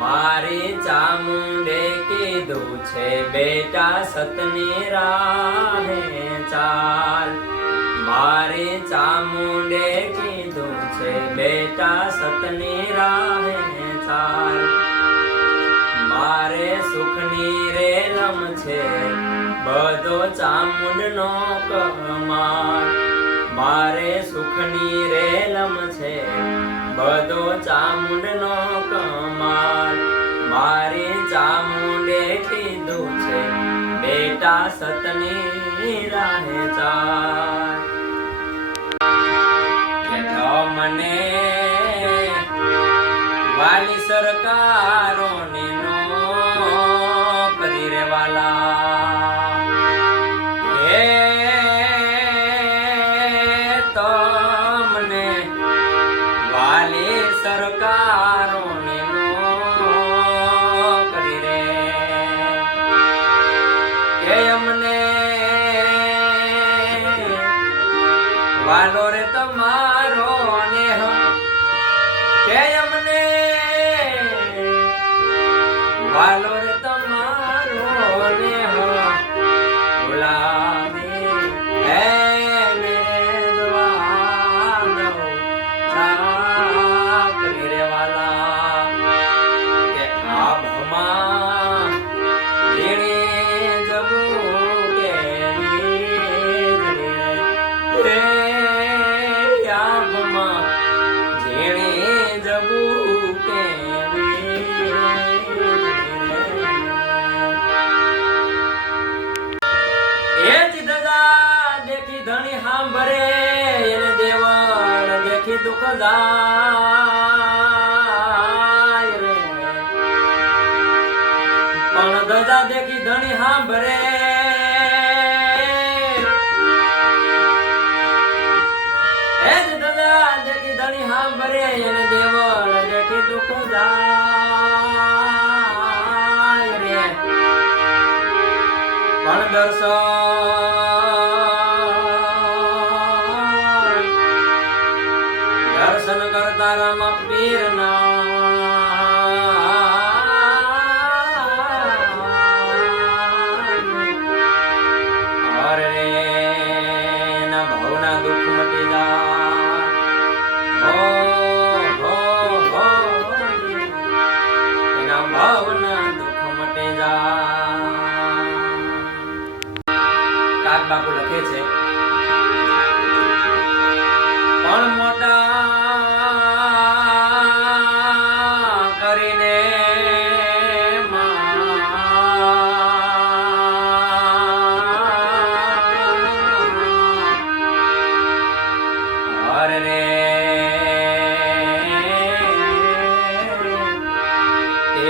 મારી ચામુંડે કીધું છે બેટા સતની રાહે ચાલ. મારી ચામુંડે કીધું છે બેટા સતની રાહે ચાલ. મારે સુખની રેલમ છે બધો ચામુંડનો કમાલ. મારે સુખની રેલમ છે બધો ચામુંડનો કમાલ. મારી ચામુંડે કીધું છે બેટા સતની રાહે ચાલ. કેઠો મને વાલી સરકારોની નોકરી રે વાલા. હે તમને વાલી સરકારોની નોકરી રે કે અમને વાલો રે તમારો નેહ કે અમને વાલો રે તમારો નેહ બોલાવે હે મેરે જવાનો ચાકરી રે વાલા. કે આભમાં જીણી જવું કે આભમાં જીણી જવું કે દેખી ધણી સાંભળે એને દેવળ દેખી દુઃખ જાય રે. પણ ધજા દેખી ધણી સાંભળે એ જ ધજા દેખી ધણી સાંભળે એને દેવળ દેખી દુઃખ જાય રે. પણ દર્શન કરતા રામ પીરના અરે ના ભાવના દુઃખ મટી જાય. એના ભાવના દુઃખ મટી જાય. કાક બાપુ લખે છે પણ મોટા કરીને અરે રે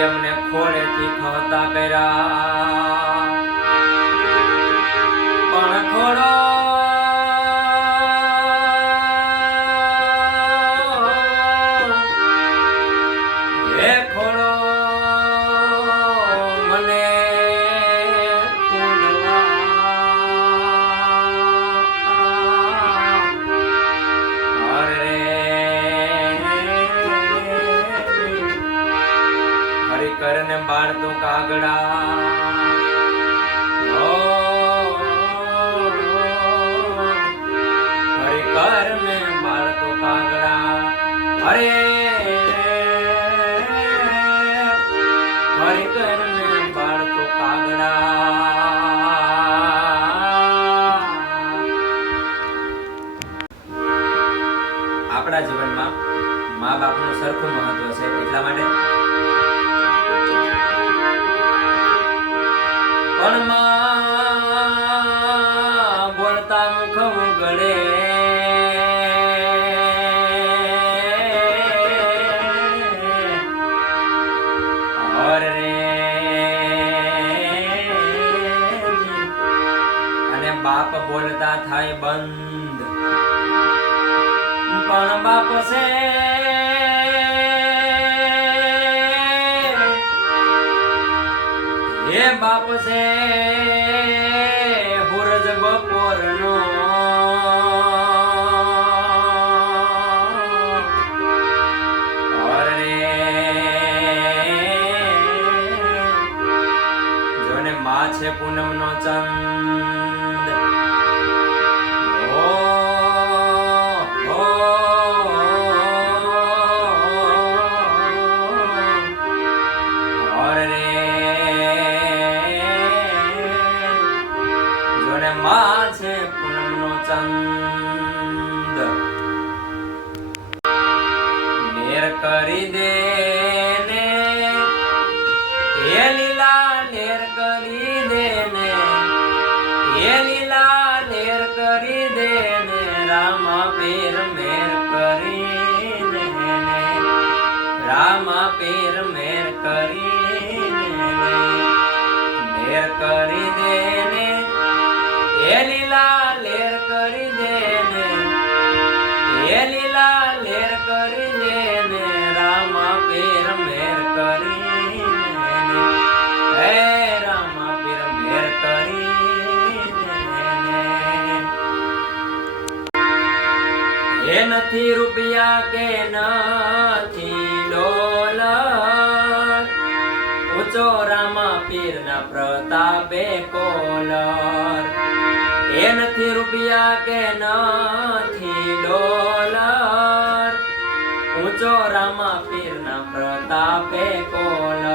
એમને ખોળેથી ખોતા કર્યા. પણ ખોડો હે ખોડો મને હરી કરને બાળતો કાગડા. હરી કરને બાળતો કાગડા. હરે હરી કરને બાળતો કાગડા. આપણા જીવનમાં મા બાપનું સરખું મહત્વ છે. એટલા માટે પણ માં બોલતા મુખ ઉગડે અને બાપ બોલતા થાય બંધ. પણ બાપ છે હે બાપ છે હુરજ બપોરનો. અરે રામા પીર મેર કરીને મેર કરી દે ને એ લીલા લેર કરી દે ને એ લીલા લેર કરી દે ને રામા પીર મેર કરીને હે રામા પીર મેર કરીને એ નથી રૂપિયા કે નથી ડોલર ઊંચો રામા પીરના પ્રતાપે કોલર એ નથી રૂપિયા કે નથી ડોલર ઊંચો રામા પીરના પ્રતાપે કોલર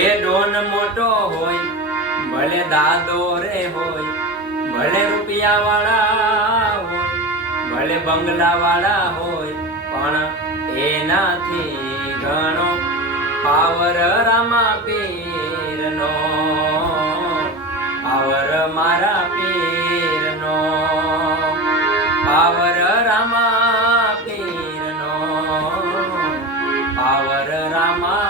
એ ડોન મોટો હોય ભલે દાદો રે હોય ભલે રૂપિયા વાળા હોય ભલે બંગલા વાળા હોય પણ એનાથી ઘણો પાવર રામા પીરનો પાવર મારા પીરનો પાવર રામા પીરનો પાવર રામા